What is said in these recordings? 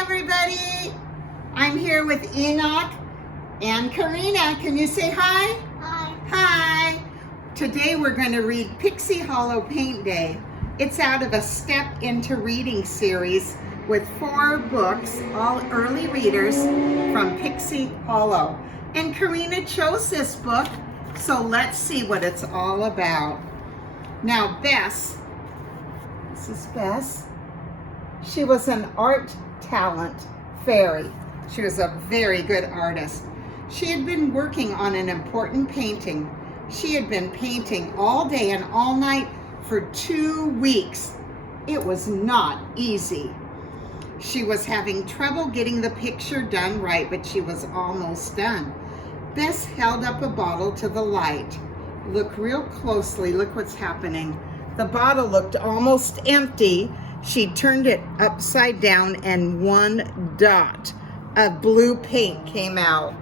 everybody. I'm here with Enoch and Karina. Can you say hi? Hi. Hi. Today we're going to read Pixie Hollow Paint Day. It's out of a Step Into Reading series with 4 books, all early readers from Pixie Hollow. And Karina chose this book, so let's see what it's all about. Now Bess, this is Bess. She was an art talent fairy. She was a very good artist. She had been working on an important painting. She had been painting all day and all night for 2 weeks. It was not easy. She was having trouble getting the picture done right, but she was almost done. Bess held up a bottle to the light. Look real closely, look what's happening. The bottle looked almost empty. She turned it upside down and 1 dot of blue paint came out.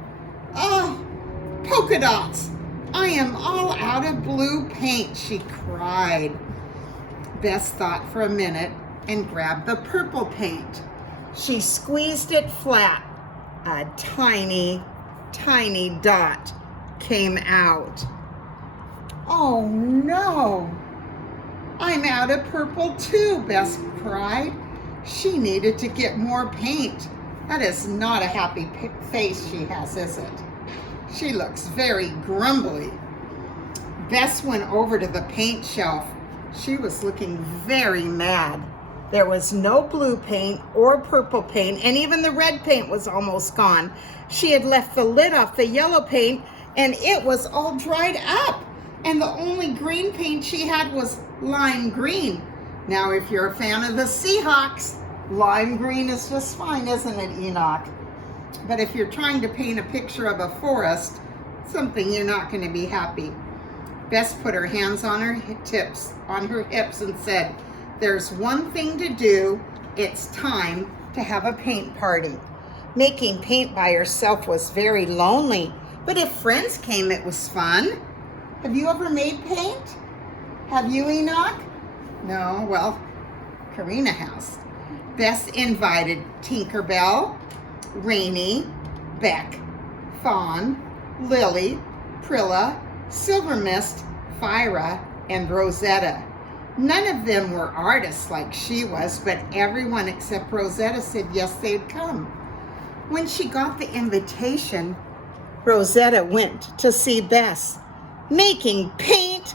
Oh, polka dots! I am all out of blue paint, she cried. Bess thought for a minute and grabbed the purple paint. She squeezed it flat. A tiny, tiny dot came out. Oh no! I'm out of purple too, Bess cried. She needed to get more paint. That is not a happy face she has, is it? She looks very grumbly. Bess went over to the paint shelf. She was looking very mad. There was no blue paint or purple paint, and even the red paint was almost gone. She had left the lid off the yellow paint, and it was all dried up. And the only green paint she had was lime green. Now, if you're a fan of the Seahawks, lime green is just fine, isn't it, Enoch? But if you're trying to paint a picture of a forest, something you're not going to be happy. Bess put her hands on her hips and said, "There's one thing to do. It's time to have a paint party." Making paint by herself was very lonely, but if friends came, it was fun. Have you ever made paint? Have you, Enoch? No, well, Karina has. Bess invited TinkerBell, Rainy, Beck, Fawn, Lily, Prilla, Silver Mist, Fira, and Rosetta. None of them were artists like she was, but everyone except Rosetta said yes, they'd come. When she got the invitation, Rosetta went to see Bess. "Making paint?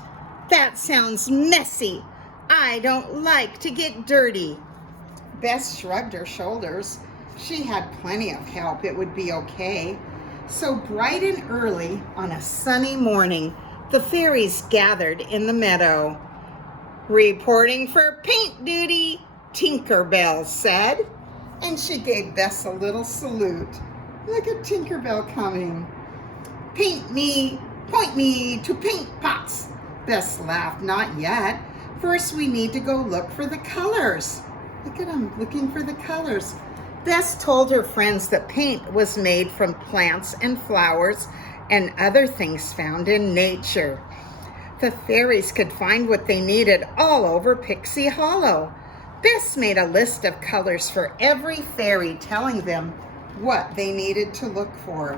That sounds messy. I don't like to get dirty." Bess shrugged her shoulders. She had plenty of help. It would be okay. So bright and early on a sunny morning, the fairies gathered in the meadow. "Reporting for paint duty," TinkerBell said. And she gave Bess a little salute. Look at TinkerBell coming. Point me to paint pots." Bess laughed. "Not yet. First we need to go look for the colors." Look at them looking for the colors. Bess told her friends that paint was made from plants and flowers and other things found in nature. The fairies could find what they needed all over Pixie Hollow. Bess made a list of colors for every fairy, telling them what they needed to look for.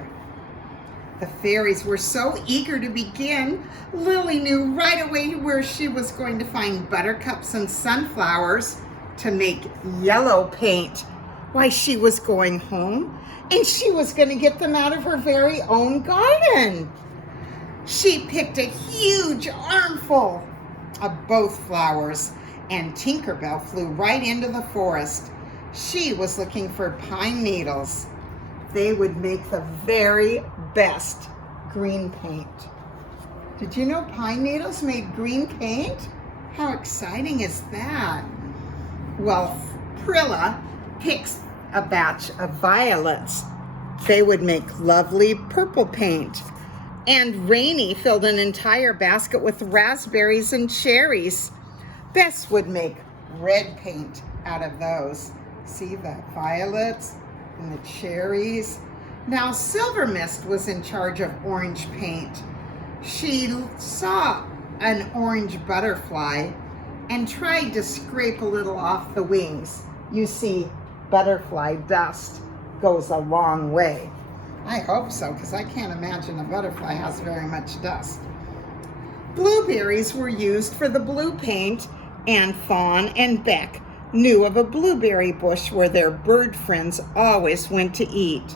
The fairies were so eager to begin. Lily knew right away where she was going to find buttercups and sunflowers to make yellow paint. Why, she was going home and she was going to get them out of her very own garden. She picked a huge armful of both flowers, and TinkerBell flew right into the forest. She was looking for pine needles. They would make the very best green paint. Did you know pine needles made green paint? How exciting is that? Well, Prilla picks a batch of violets. They would make lovely purple paint. And Rainy filled an entire basket with raspberries and cherries. Bess would make red paint out of those. See the violets and the cherries. Now Silver Mist was in charge of orange paint. She saw an orange butterfly and tried to scrape a little off the wings. You see, butterfly dust goes a long way. I hope so, because I can't imagine a butterfly has very much dust. Blueberries were used for the blue paint, and Fawn and Beck knew of a blueberry bush where their bird friends always went to eat.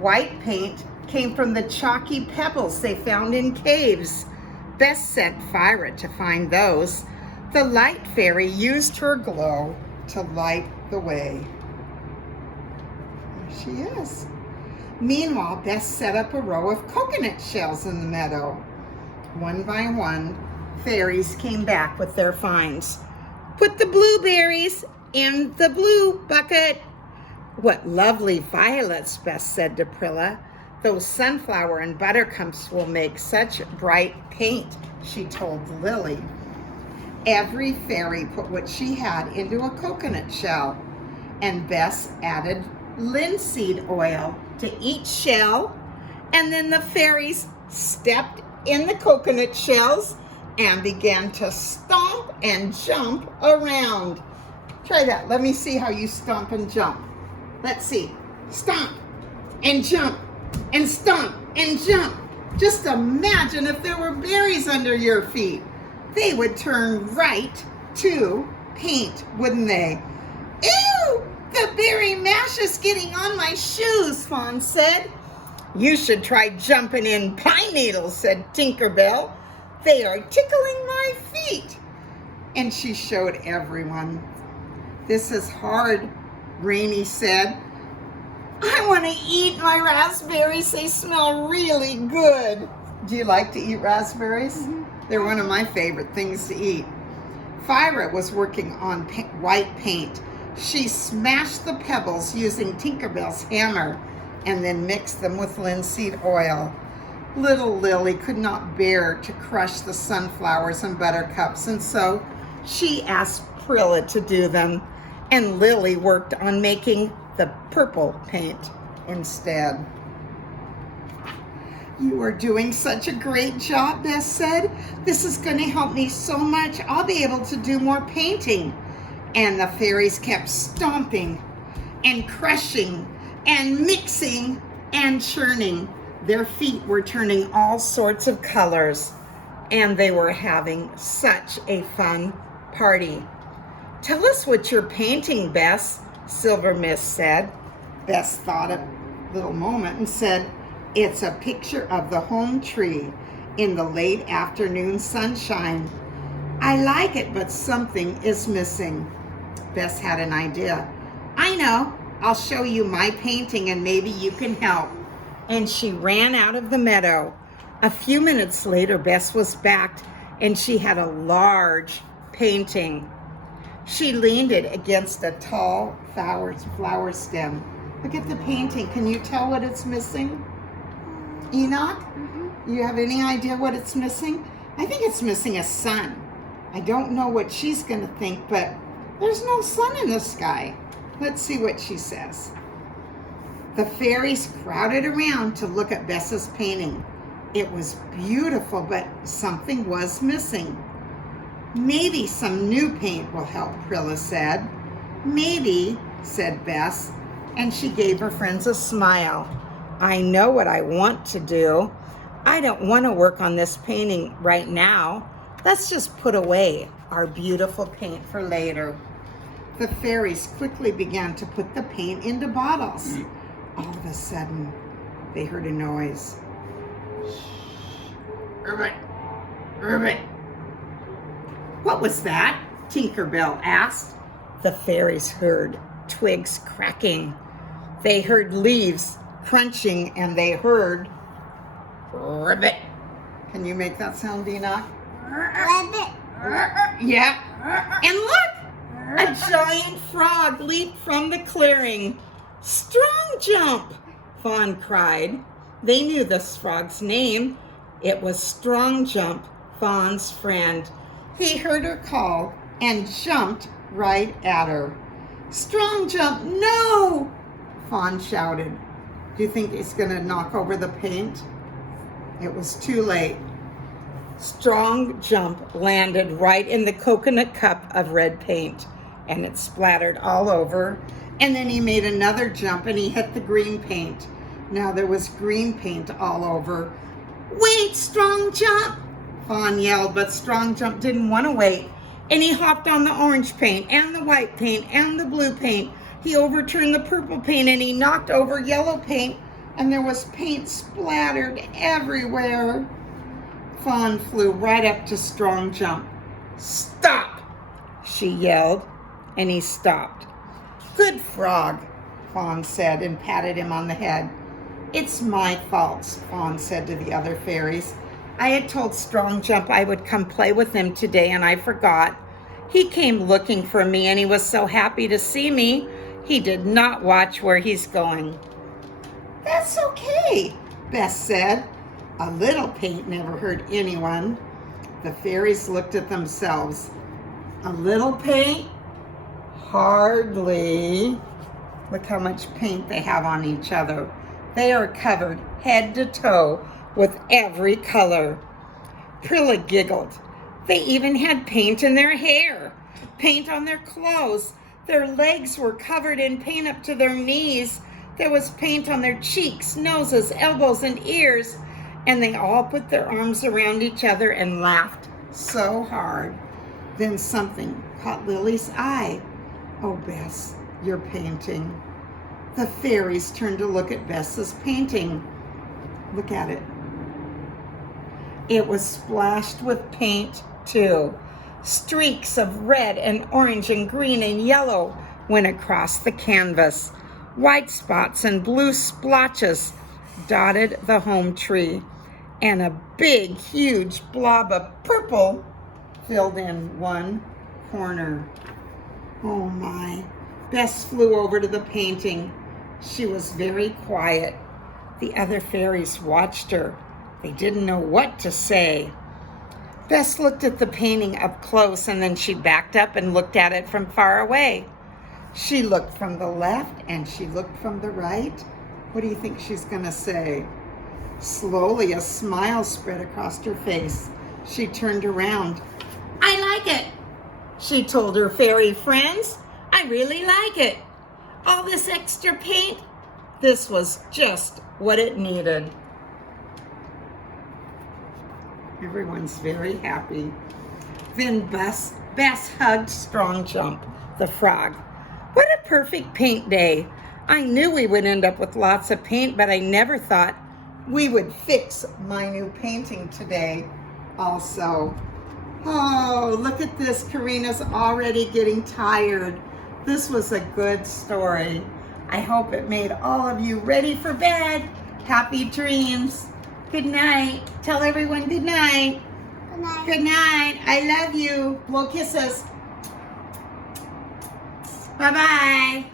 White paint came from the chalky pebbles they found in caves. Bess sent Fira to find those. The light fairy used her glow to light the way. There she is. Meanwhile, Bess set up a row of coconut shells in the meadow. One by one, fairies came back with their finds. Put the blueberries in the blue bucket. What lovely violets, Bess said to Prilla. Those sunflower and buttercups will make such bright paint, she told Lily. Every fairy put what she had into a coconut shell, and Bess added linseed oil to each shell, and then the fairies stepped in the coconut shells and began to stomp and jump around. Try that. Let me see how you stomp and jump. Let's see. Stomp and jump and stomp and jump. Just imagine if there were berries under your feet. They would turn right to paint, wouldn't they? Ew! The berry mash is getting on my shoes, Fawn said. You should try jumping in pine needles, said TinkerBell. They are tickling my feet. And she showed everyone. This is hard, Rainy said. I want to eat my raspberries. They smell really good. Do you like to eat raspberries? Mm-hmm. They're one of my favorite things to eat. Fira was working on white paint. She smashed the pebbles using TinkerBell's hammer and then mixed them with linseed oil. Little Lily could not bear to crush the sunflowers and buttercups, and so she asked Prilla to do them, and Lily worked on making the purple paint instead. You are doing such a great job, Bess said. This is going to help me so much. I'll be able to do more painting. And the fairies kept stomping and crushing and mixing and churning. Their feet were turning all sorts of colors, and they were having such a fun party. Tell us what you're painting, Bess, Silver Mist said. Bess thought a little moment and said, it's a picture of the home tree in the late afternoon sunshine. I like it, but something is missing. Bess had an idea. I know, I'll show you my painting and maybe you can help. And she ran out of the meadow. A few minutes later, Bess was back and she had a large painting. She leaned it against a tall flower stem. Look at the painting. Can you tell what it's missing? Enoch? Mm-hmm. You have any idea what it's missing? I think it's missing a sun. I don't know what she's going to think, but there's no sun in the sky. Let's see what she says. The fairies crowded around to look at Bess's painting. It was beautiful, but something was missing. Maybe some new paint will help, Prilla said. Maybe, said Bess, and she gave her friends a smile. I know what I want to do. I don't want to work on this painting right now. Let's just put away our beautiful paint for later. The fairies quickly began to put the paint into bottles. All of a sudden, they heard a noise. Ribbit, ribbit. What was that? TinkerBell asked. The fairies heard twigs cracking. They heard leaves crunching, and they heard ribbit. Can you make that sound, Enoch? Ribbit. Yeah. And look, a giant frog leaped from the clearing. Strong Jump, Fawn cried. They knew this frog's name. It was Strong Jump, Fawn's friend. He heard her call and jumped right at her. Strong Jump, no! Fawn shouted. Do you think it's going to knock over the paint? It was too late. Strong Jump landed right in the coconut cup of red paint. and it splattered all over. And then he made another jump and he hit the green paint. Now there was green paint all over. Wait, Strong Jump, Fawn yelled, but Strong Jump didn't want to wait. And he hopped on the orange paint and the white paint and the blue paint. He overturned the purple paint and he knocked over yellow paint, and there was paint splattered everywhere. Fawn flew right up to Strong Jump. Stop, she yelled, and he stopped. Good frog, Fawn said and patted him on the head. It's my fault, Fawn said to the other fairies. I had told Strong Jump I would come play with him today, and I forgot. He came looking for me, and he was so happy to see me. He did not watch where he's going. That's okay, Bess said. A little paint never hurt anyone. The fairies looked at themselves. A little paint? Hardly. Look how much paint they have on each other. They are covered head to toe with every color. Prilla giggled. They even had paint in their hair, paint on their clothes. Their legs were covered in paint up to their knees. There was paint on their cheeks, noses, elbows, and ears. And they all put their arms around each other and laughed so hard. Then something caught Lily's eye. Oh, Bess, you're painting. The fairies turned to look at Bess's painting. Look at it. It was splashed with paint, too. Streaks of red and orange and green and yellow went across the canvas. White spots and blue splotches dotted the home tree. And a big, huge blob of purple filled in one corner. Oh my. Bess flew over to the painting. She was very quiet. The other fairies watched her. They didn't know what to say. Bess looked at the painting up close, and then she backed up and looked at it from far away. She looked from the left and she looked from the right. What do you think she's going to say? Slowly, a smile spread across her face. She turned around. I like it, she told her fairy friends. I really like it. All this extra paint, this was just what it needed. Everyone's very happy. Then Bess hugged Strong Jump, the frog. What a perfect paint day. I knew we would end up with lots of paint, but I never thought we would fix my new painting today also. Oh, look at this. Karina's already getting tired. This was a good story. I hope it made all of you ready for bed. Happy dreams. Good night. Tell everyone good night. Good night. Good night. I love you. Blow kisses. Bye-bye.